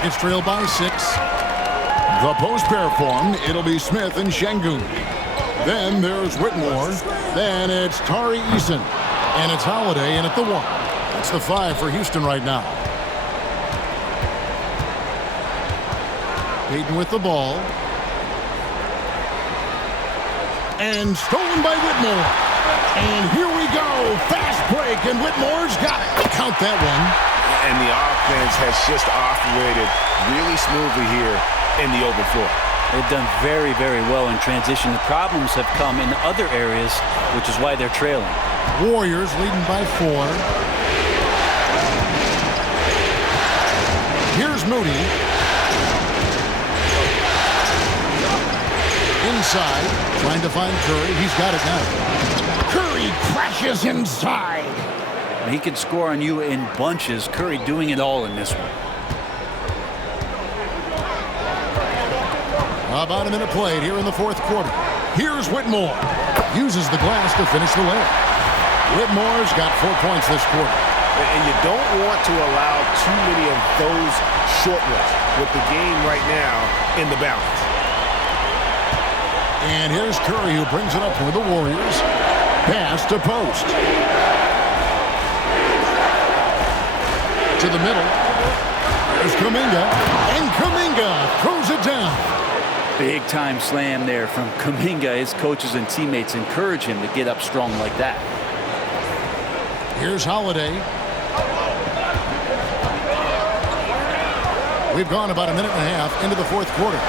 Rockets trail by 6. The post pair form, it'll be Smith and Şengün. Then there's Whitmore. Then it's Tari Eason. And it's Holiday in at the 1. That's the 5 for Houston right now. Payton with the ball. And stolen by Whitmore. And here we go. Fast break, and Whitmore's got it. Count that one. And the offense has just operated really smoothly here in the open floor. They've done very, very well in transition. The problems have come in other areas, which is why they're trailing. Warriors leading by 4. Here's Moody. Inside, trying to find Curry. He's got it now. Curry crashes inside. He can score on you in bunches. Curry doing it all in this one. About a minute played here in the 4th quarter. Here's Whitmore. Uses the glass to finish the layup. Whitmore's got 4 points this quarter. And you don't want to allow too many of those short ones with the game right now in the balance. And here's Curry, who brings it up for the Warriors. Pass to post. To the middle. There's Kuminga. And Kuminga throws it down. Big time slam there from Kuminga. His coaches and teammates encourage him to get up strong like that. Here's Holiday. We've gone about a minute and a half into the 4th quarter.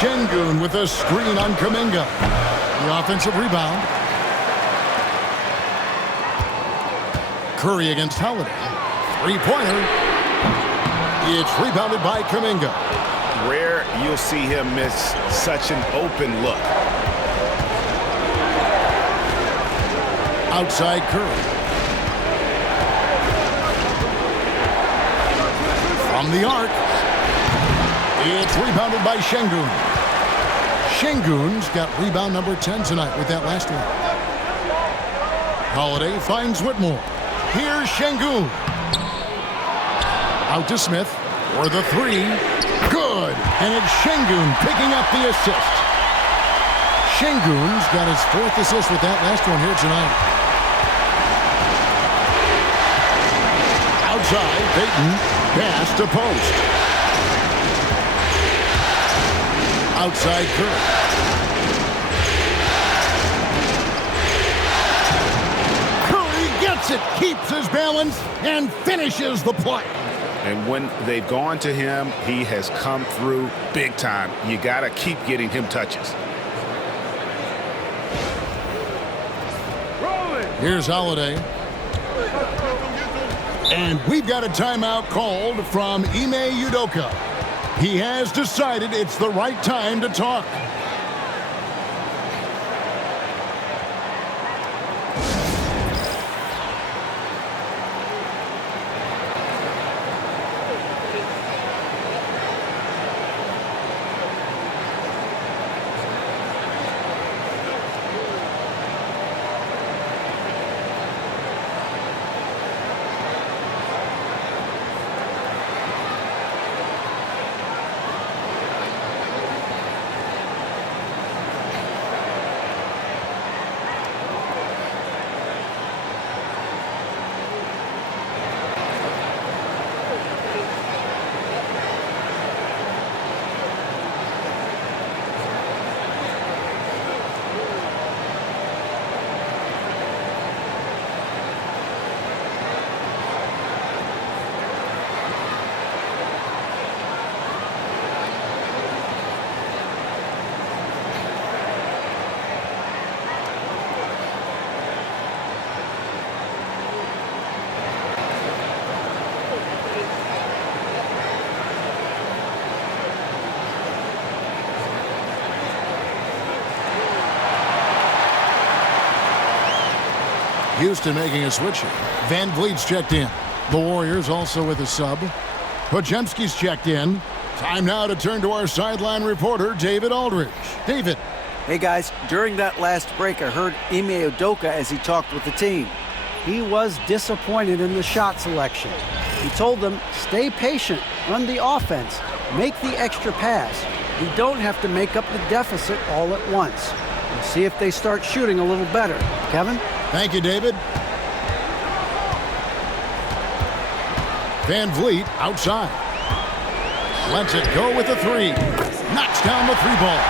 Şengün with a screen on Kuminga. The offensive rebound. Curry against Holiday. 3-pointer. It's rebounded by Kuminga. Rare you'll see him miss such an open look. Outside Curry. From the arc. It's rebounded by Şengün. Şengün's got rebound number 10 tonight with that last one. Holiday finds Whitmore. Here's Şengün. Out to Smith for the 3. Good. And it's Şengün picking up the assist. Şengün's got his 4th assist with that last one here tonight. Outside, Payton. Pass to post. Outside Curry. Curry gets it, keeps his balance, and finishes the play. And when they've gone to him, he has come through big time. You got to keep getting him touches. Here's Holiday. And we've got a timeout called from Ime Udoka. He has decided it's the right time to talk. Houston making a switch here. Van Vliet's checked in. The Warriors also with a sub. Podziemski's checked in. Time now to turn to our sideline reporter, David Aldridge. David. Hey, guys. During that last break, I heard Ime Udoka as he talked with the team. He was disappointed in the shot selection. He told them, stay patient, run the offense, make the extra pass. You don't have to make up the deficit all at once. We'll see if they start shooting a little better. Kevin? Thank you, David. Van Vliet outside. Lets it go with the three. Knocks down the three ball.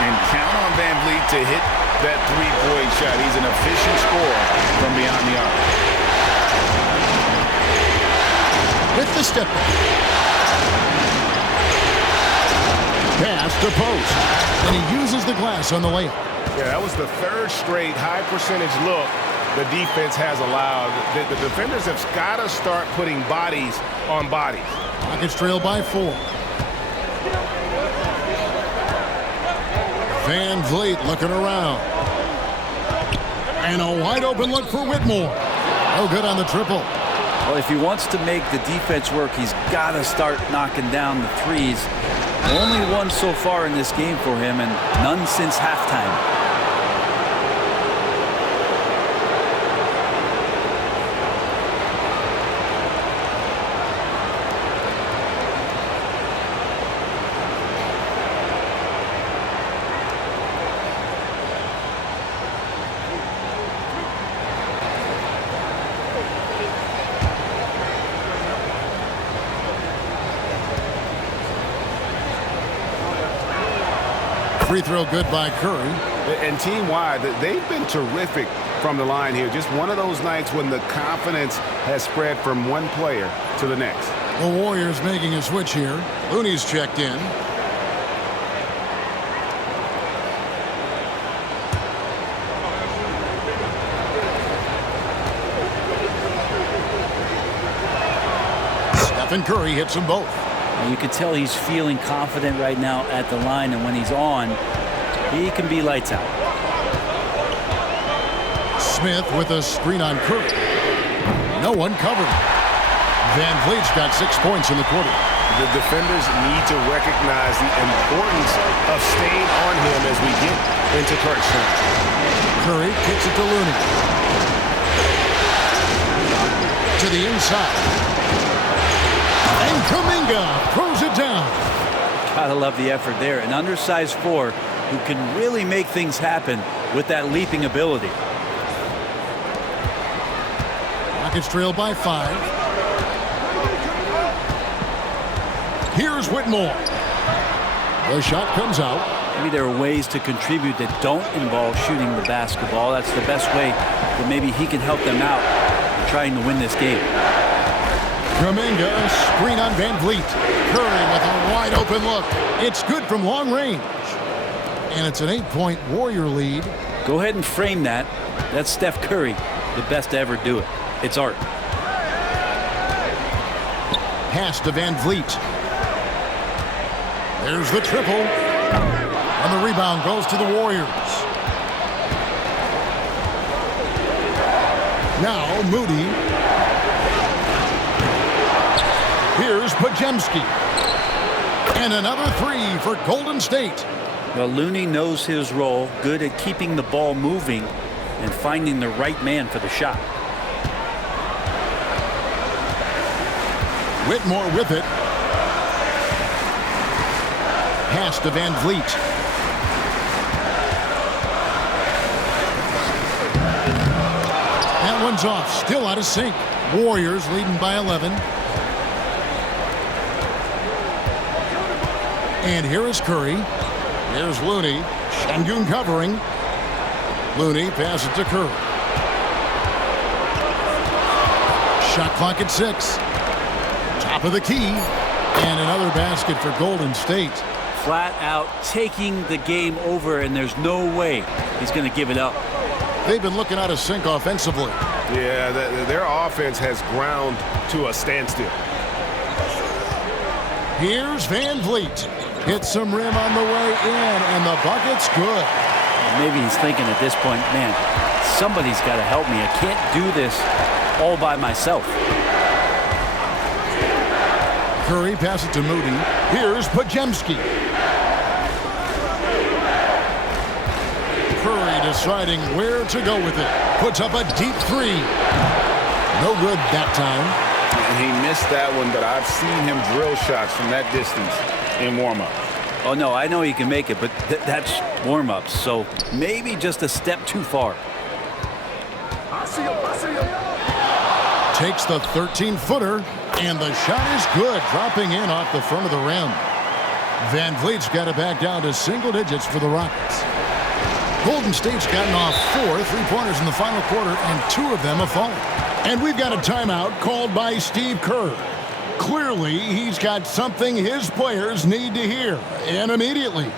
And count on Van Vliet to hit that three-point shot. He's an efficient scorer from beyond the arc. With the step back. Pass to post. And he uses the glass on the layup. Yeah, that was the third straight high-percentage look the defense has allowed. The defenders have got to start putting bodies on bodies. Rockets trail by 4. Van Vliet looking around. And a wide open look for Whitmore. No good on the triple. Well, if he wants to make the defense work, he's got to start knocking down the threes. Only one so far in this game for him, and none since halftime. Free throw good by Curry. And team-wide, they've been terrific from the line here. Just one of those nights when the confidence has spread from one player to the next. The Warriors making a switch here. Looney's checked in. Stephen Curry hits them both. You can tell he's feeling confident right now at the line, and when he's on, he can be lights out. Smith with a screen on Curry. No one covered. Van Vliet's got 6 points in the quarter. The defenders need to recognize the importance of staying on him as we get into crunch time. Curry kicks it to Looney. To the inside. And Kuminga throws it down. Gotta love the effort there. An undersized 4 who can really make things happen with that leaping ability. Rockets trail by 5. Here's Whitmore. The shot comes out. Maybe there are ways to contribute that don't involve shooting the basketball. That's the best way that maybe he can help them out in trying to win this game. Kuminga, screen on Van Vliet. Curry with a wide open look. It's good from long range. And it's an 8-point Warrior lead. Go ahead and frame that. That's Steph Curry, the best to ever do it. It's art. Pass to Van Vliet. There's the triple. And the rebound goes to the Warriors. Now Moody. Here's Podziemski. And another 3 for Golden State. Well, Looney knows his role, good at keeping the ball moving and finding the right man for the shot. Whitmore with it. Pass to Van Vliet. That one's off, still out of sync. Warriors leading by 11. And here is Curry. Here's Looney. Şengün covering. Looney passes it to Curry. Shot clock at 6. Top of the key. And another basket for Golden State. Flat out taking the game over, and there's no way he's going to give it up. They've been looking out of sync offensively. Yeah, their offense has ground to a standstill. Here's Van Vliet. Hits some rim on the way in, and the bucket's good. Maybe he's thinking at this point, man, somebody's got to help me. I can't do this all by myself. Curry passes it to Moody. Here's Podziemski. Curry deciding where to go with it. Puts up a deep 3. No good that time. And he missed that one, but I've seen him drill shots from that distance in warm-up. Oh, no, I know he can make it, but that's warm-ups, so maybe just a step too far. Takes the 13-footer, and the shot is good, dropping in off the front of the rim. Van Vliet's got it back down to single digits for the Rockets. Golden State's gotten off 4 3-pointers in the final quarter, and 2 of them have fallen. And we've got a timeout called by Steve Kerr. Clearly, he's got something his players need to hear, and immediately.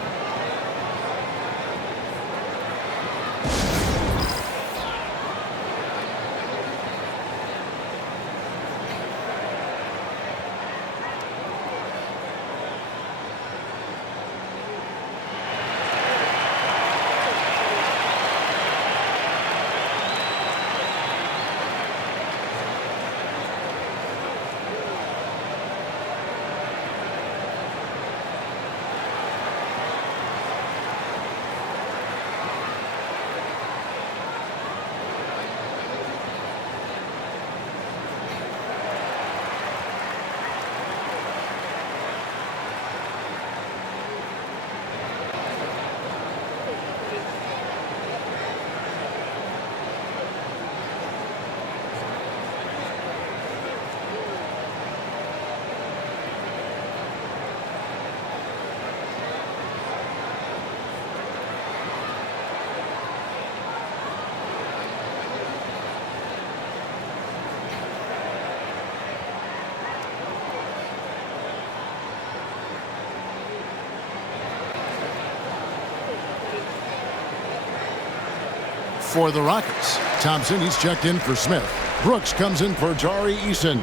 For the Rockets, Thompson, he's checked in for Smith. Brooks comes in for Tari Eason.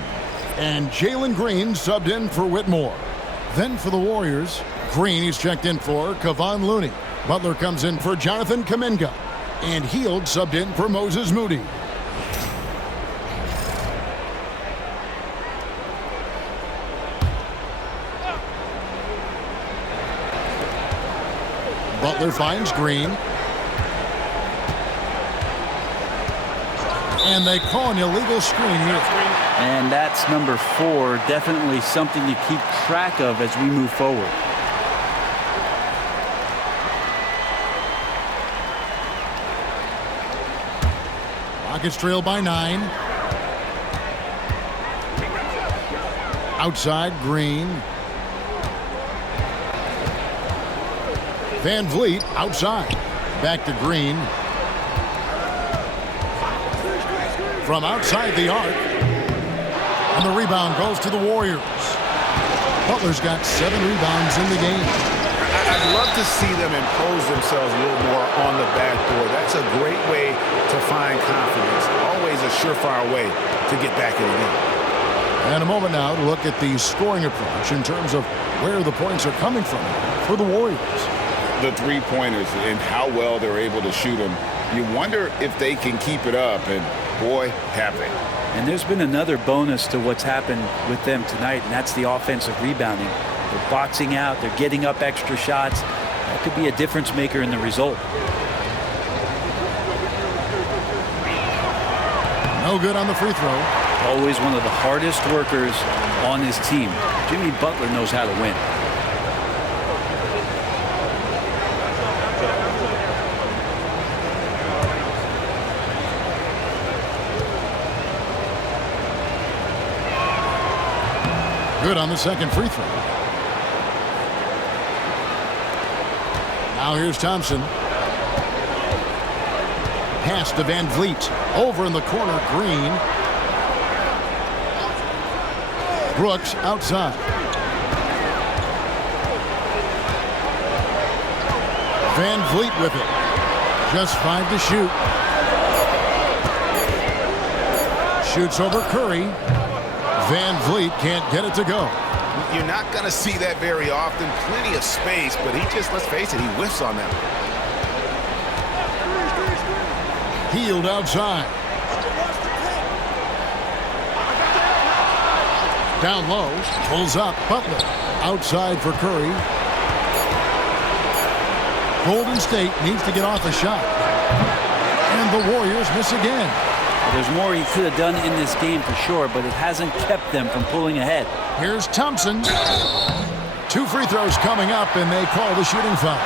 And Jalen Green subbed in for Whitmore. Then for the Warriors, Green, he's checked in for Kevon Looney. Butler comes in for Jonathan Kuminga. And Hield subbed in for Moses Moody. Butler finds Green. And they call an illegal screen here. And that's number 4. Definitely something to keep track of as we move forward. Rockets trail by 9. Outside, Green. Van Vliet outside. Back to Green. From outside the arc. And the rebound goes to the Warriors. Butler's got 7 rebounds in the game. I'd love to see them impose themselves a little more on the backboard. That's a great way to find confidence. Always a surefire way to get back in the game. And a moment now to look at the scoring approach in terms of where the points are coming from for the Warriors. The three-pointers and how well they're able to shoot them. You wonder if they can keep it up, and boy, have they. And there's been another bonus to what's happened with them tonight, and that's the offensive rebounding. They're boxing out, they're getting up extra shots. That could be a difference maker in the result. No good on the free throw. Always one of the hardest workers on his team. Jimmy Butler knows how to win. Good on the second free throw. Now here's Thompson. Pass to Van Vliet. Over in the corner, Green. Brooks outside. Van Vliet with it. Just 5 to shoot. Shoots over Curry. Van Vliet can't get it to go. You're not going to see that very often. Plenty of space, but he just, let's face it, he whiffs on that. Hield outside. Down low, pulls up, Butler. Outside for Curry. Golden State needs to get off a shot. And the Warriors miss again. There's more he could have done in this game for sure, but it hasn't kept them from pulling ahead. Here's Thompson. 2 free throws coming up, and they call the shooting foul.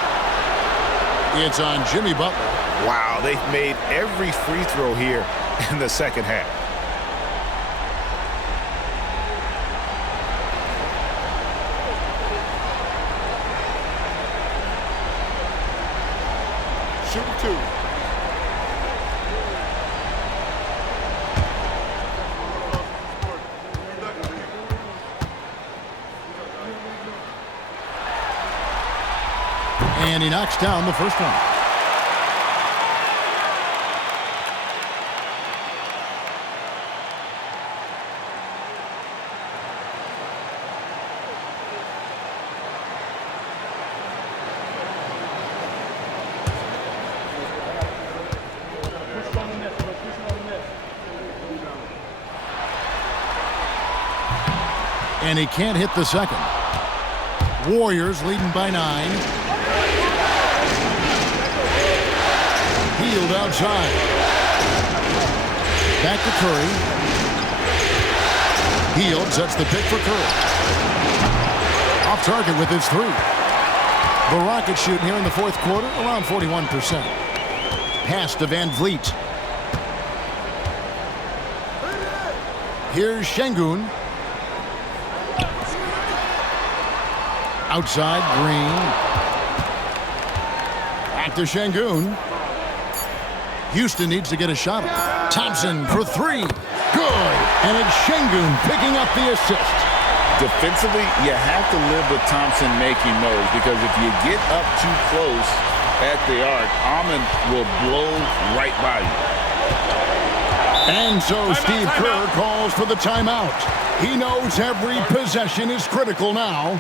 It's on Jimmy Butler. Wow, they've made every free throw here in the second half. Shooting 2. And he knocks down the first one. And he can't hit the second. Warriors leading by 9. Healed outside. Back to Curry. Healed sets the pick for Curry. Off target with his 3. The Rockets shooting here in the fourth quarter around 41%. Pass to Van Vliet. Here's Şengün. Outside, Green. Back to Şengün. Houston needs to get a shot. Thompson for 3. Good. And it's Şengün picking up the assist. Defensively, you have to live with Thompson making those, because if you get up too close at the arc, Ahmed will blow right by you. And so Steve Kerr calls for the timeout. He knows every possession is critical now.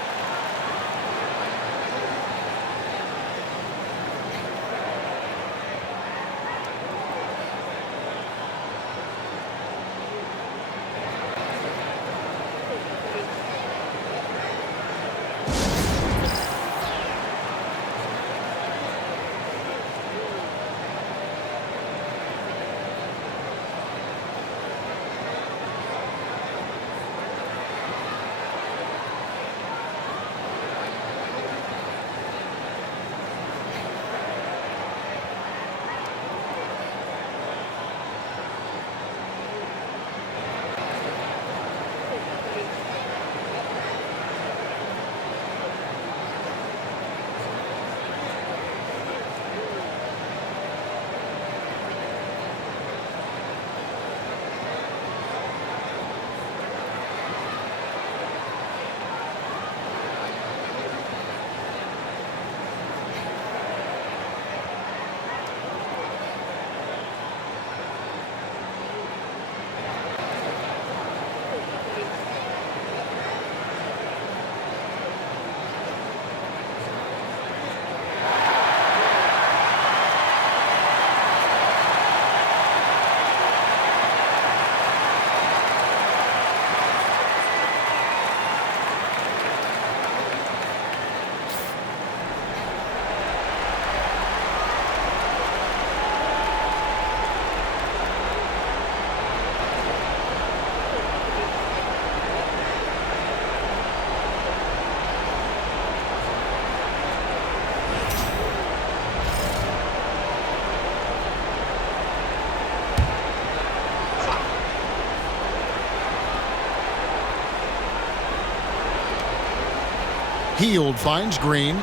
Hield finds Green.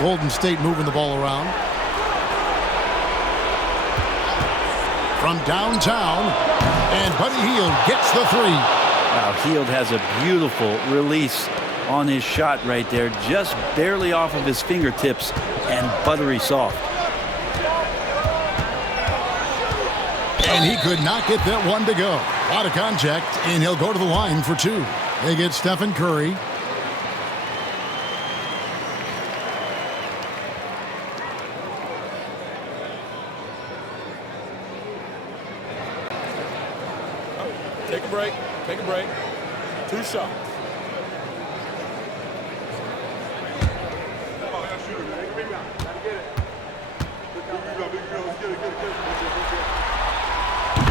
Golden State moving the ball around. From downtown, and Buddy Hield gets the 3. Wow, Hield has a beautiful release on his shot right there, just barely off of his fingertips and buttery soft. And he could not get that one to go. A lot of contact, and he'll go to the line for 2. They get Stephen Curry. Take a break. Take a break. 2 shots.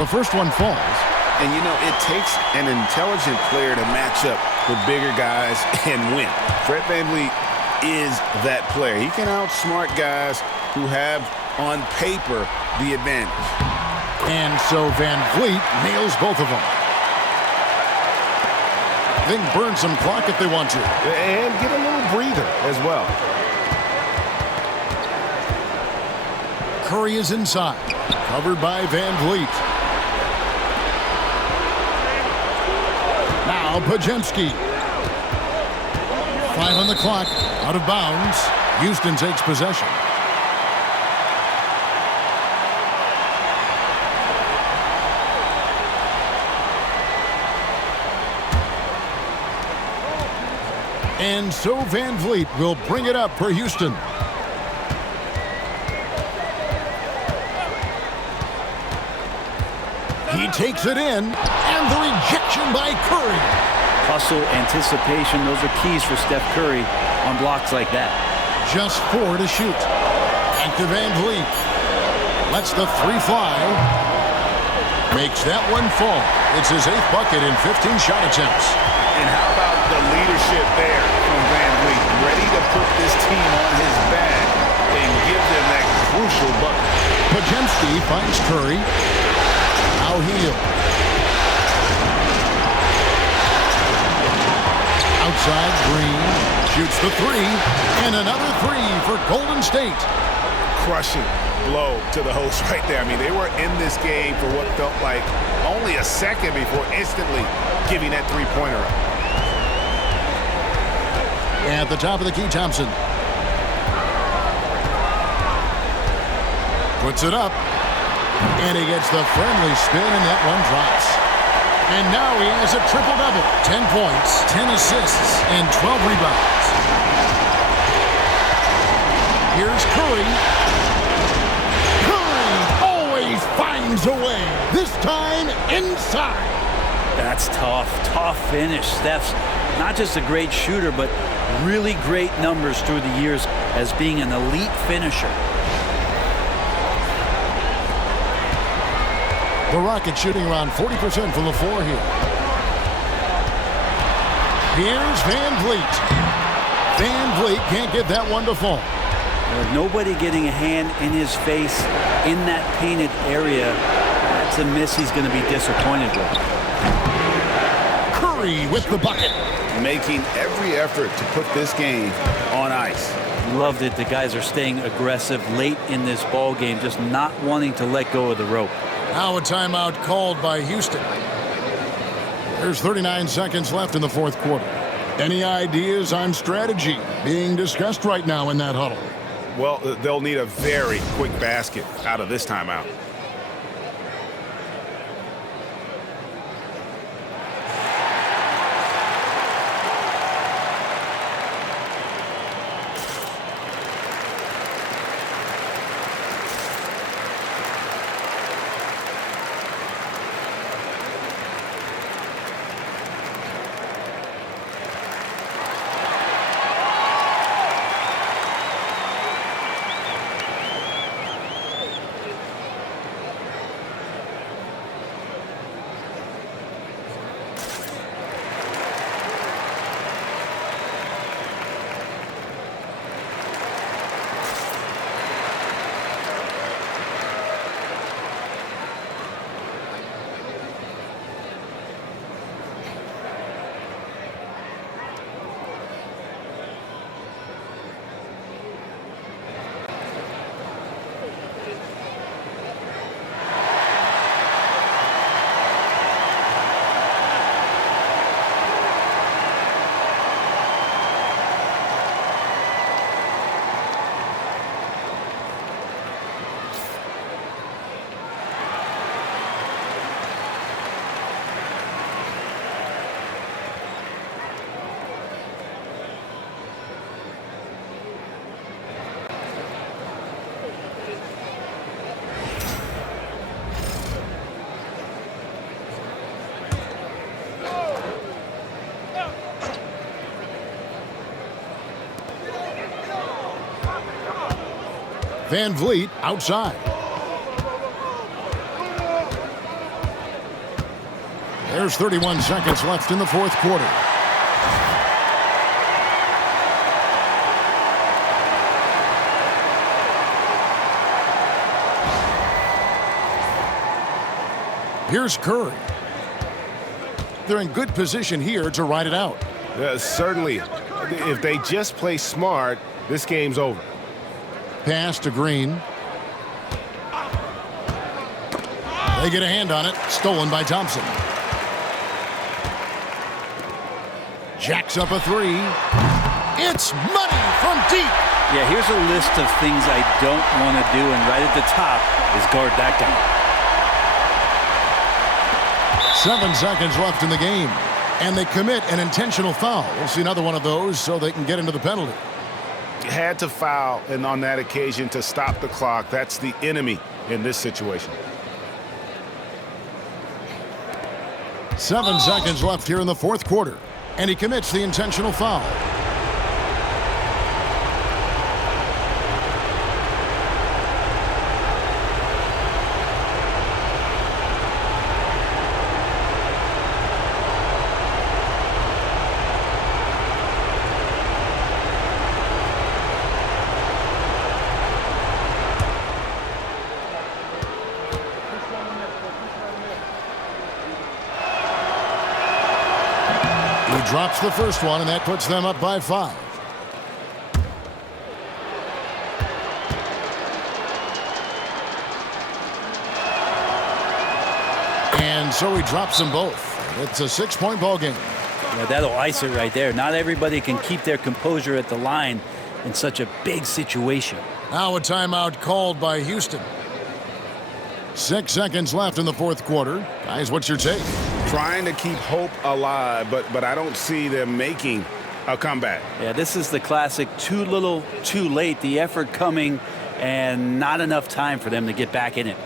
The first one falls. And, you know, it takes an intelligent player to match up with bigger guys and win. Fred VanVleet is that player. He can outsmart guys who have, on paper, the advantage. And so VanVleet nails both of them. They can burn some clock if they want to. And get a little breather as well. Curry is inside. Covered by VanVleet. Now Podziemski. 5 on the clock. Out of bounds. Houston takes possession. And so VanVleet will bring it up for Houston. He takes it in, and the rejection by Curry. Hustle, anticipation, those are keys for Steph Curry on blocks like that. Just 4 to shoot. Back to VanVleet. Lets the 3 fly. Makes that one fall. It's his 8th bucket in 15 shot attempts. And how about the leadership there from VanVleet? Ready to put this team on his back and give them that crucial bucket. Podziemski finds Curry. Now Hield. Outside, Green shoots the 3. And another 3 for Golden State. Crushing blow to the host right there. I mean, they were in this game for what felt like only a second before instantly giving that three-pointer up. At the top of the key, Thompson. Puts it up. And he gets the friendly spin, and that one drops. And now he has a triple-double. 10 points, 10 assists, and 12 rebounds. Here's Curry. Curry always finds a way. This time inside. That's tough. Tough finish. Steph's not just a great shooter, but really great numbers through the years as being an elite finisher. The Rockets shooting around 40% from the floor here. Here's VanVleet. VanVleet can't get that one to fall. With nobody getting a hand in his face in that painted area, that's a miss he's going to be disappointed with. Curry with the bucket. Making every effort to put this game on ice. Loved it. The guys are staying aggressive late in this ball game, just not wanting to let go of the rope. Now a timeout called by Houston. There's 39 seconds left in the fourth quarter. Any ideas on strategy being discussed right now in that huddle? Well, they'll need a very quick basket out of this timeout. VanVleet outside. There's 31 seconds left in the fourth quarter. Here's Curry. They're in good position here to ride it out. Certainly. If they just play smart, this game's over. Pass to Green. They get a hand on it. Stolen by Thompson. Jacks up a three. It's money from deep. Yeah, here's a list of things I don't want to do, and right at the top is guard that guy. 7 seconds left in the game. And they commit an intentional foul. We'll see another one of those so they can get into the penalty. Had to foul, and on that occasion to stop the clock. That's the enemy in this situation. 7 seconds left here in the fourth quarter. And he commits the intentional foul. Drops the first one, and that puts them up by 5. And so he drops them both. It's a 6-point ball game. Yeah, that'll ice it right there. Not everybody can keep their composure at the line in such a big situation. Now a timeout called by Houston. 6 seconds left in the fourth quarter. Guys, what's your take? Trying to keep hope alive, but I don't see them making a comeback. Yeah, this is the classic too little, too late. The effort coming and not enough time for them to get back in it.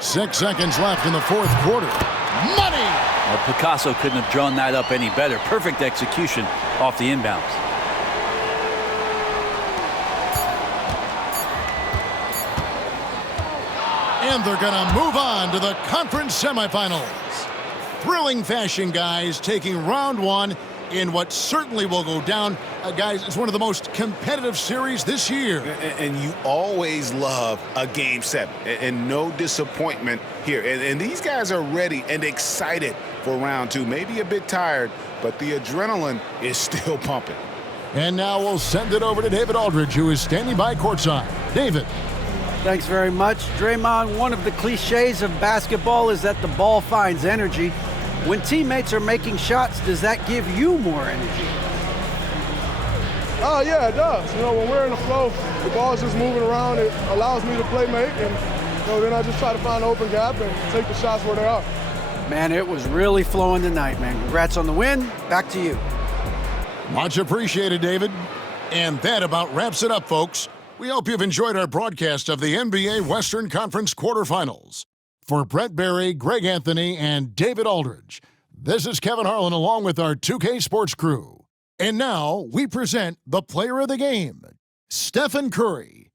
Six seconds left in the fourth quarter. Money! Well, Picasso couldn't have drawn that up any better. Perfect execution off the inbounds. And they're going to move on to the conference semifinals. Thrilling fashion, guys, taking round one in what certainly will go down. Guys, it's one of the most competitive series this year. And you always love a game 7, and no disappointment here. And these guys are ready and excited for round 2. Maybe a bit tired, but the adrenaline is still pumping. And now we'll send it over to David Aldridge, who is standing by courtside. David. Thanks very much. Draymond, one of the cliches of basketball is that the ball finds energy. When teammates are making shots, does that give you more energy? Oh, yeah, it does. You know, when we're in the flow, the ball's just moving around. It allows me to play make, and then I just try to find an open gap and take the shots where they are. Man, it was really flowing tonight, man. Congrats on the win. Back to you. Much appreciated, David. And that about wraps it up, folks. We hope you've enjoyed our broadcast of the NBA Western Conference quarterfinals. For Brett Barry, Greg Anthony, and David Aldridge, This is Kevin Harlan along with our 2K Sports crew. And now we present the player of the game, Stephen Curry.